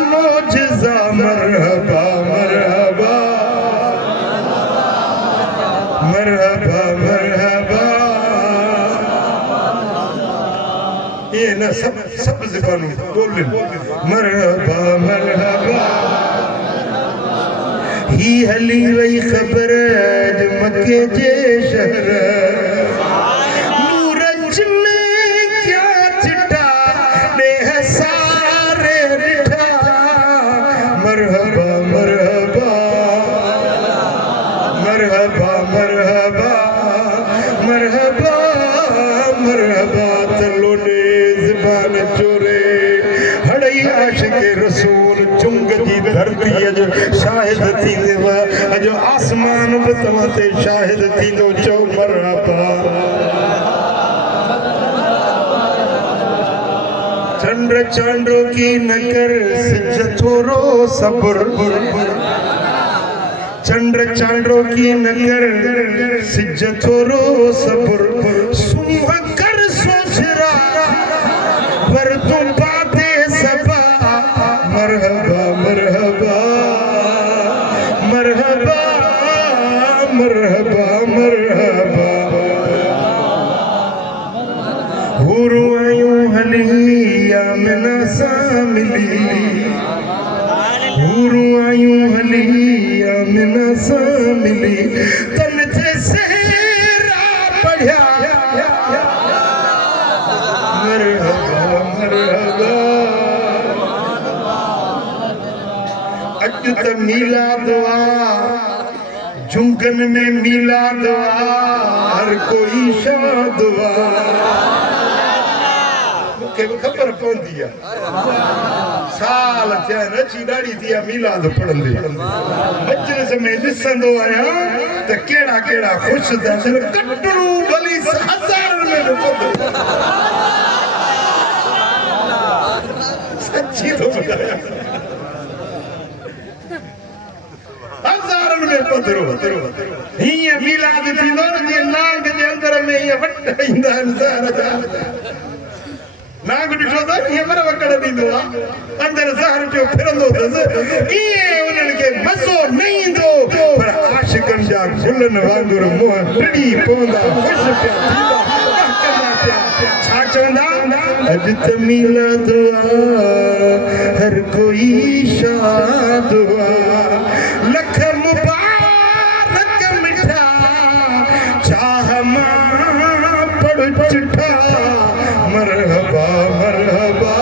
मोजज़ा मरहबा मरहबा मरहबा मरहबा ये ना सब ज़बानों बोल मरहबा मरहबा ही हली वही खबर मक्के जे शहर नूरज में क्या चिटा ने सारे रिठा मरहबा मरहबा मरहबा मरहबा मरहबा मरहबा तलो ने ज़बान चोरे हड़ई आशिक रसूल चुंग जी धरती अज शाहिद थी देव अज आसमान भी तव्हां ते शाहिद थींदो चो मरहबा चंद्र चांडो की न कर सिज थोरो सब्र चंद्र चांड्रो की नगर सिज थोरो सबुर सुह कर सोच रहा पर तुम बातें सबा मरहबा मरहबा मरहबा मरहबा मरहबा हुरू आयूं हली आमना सा मिली हुरू आयूं हली आमना सा मिली तन ते सहरा पढ़िया मरहबा मरहबा अज त मिलाद वा जुंगन में मिलाद वा हर कोई शाद वा मूंखे बि ख़बर पवंदी आहे साल थिया न अची ॾाढी थी आहे मिलाद पढ़ंदे मजलिस में ॾिसंदो आहियां त कहिड़ा कहिड़ा ख़ुशि था थियनि कटड़ू भली हज़ारनि में पधरो सची थो ॿुधायां हज़ारनि में पधरो हीअं मिलाद थींदो न जीअं नांग जे अंदर में हीअं वट ईंदा आहिनि नाग ॾिठो त हीअं वर वकड़ ॾींदो आहे अंदरि ज़हर जो फिरंदो अथसि ईअं उन्हनि खे मज़ो न ईंदो पर आशिकनि जा गुलनि वांगुरु मुंहं टिड़ी पवंदा ख़ुशि पिया थींदा छा चवंदा अॼु त मिलाद हर कोई शाद लख मुबारक मिठा चाह मां पढ़ चिठा मरहबा मरहबा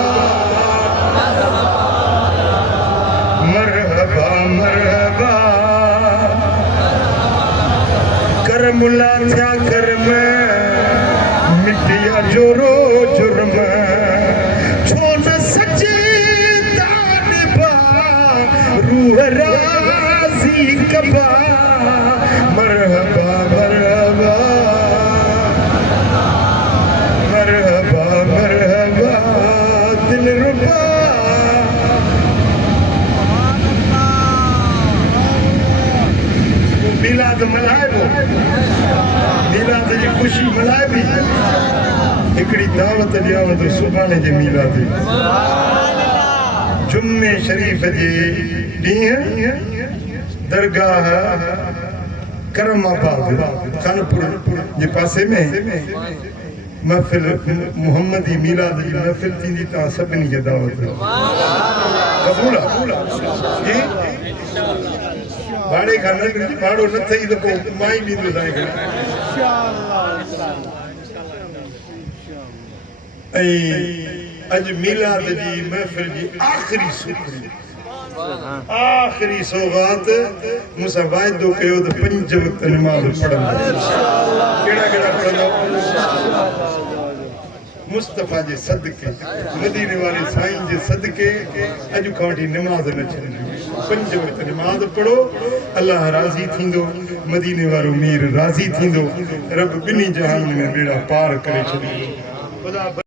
मरहबा मरहबा करमुला थिया कर्म मिटिया जोरो जुर्म छो न सचे तानिबा रूह राज़ी कबा मरहबा मरहबा मरहबा मरहबा दिल रुबा मिलाद मल्हाइबो मिलाद जी ख़ुशी मल्हाइबी हिकिड़ी दावत ॾियांव थो सुभाणे जे मिलाद जुम्मे शरीफ़ जे ॾींहुं दरगाह करमाबाद कानपुर जे पासे में महफ़िल मुहम्मदी मिलाद जी महफ़िल थींदी तव्हां सभिनी खे दावत क़बूल आहे भाड़े खां न भाड़ो न थई त पोइ मां ई ॾींदो ऐं अॼु मिलाद जी महफ़िल जी आख़िरी सुखड़ी आख़िरी सौगात मूंसां वाइदो कयो त 5 वक़्त नमाज़ पढ़ंदो कहिड़ा कहिड़ा पढ़ंदो मुस्तफ़ा जे सदके मदीने वाले साईं जे सदके अॼु खां वठी नमाज़ न छॾिजो 5 वक़्त नमाज़ पढ़ो अल्लाह राज़ी थींदो मदीने वारो मीर राज़ी थींदो रब ॿिन्ही जहान में बेड़ा पार करे छॾींदो ख़ुदा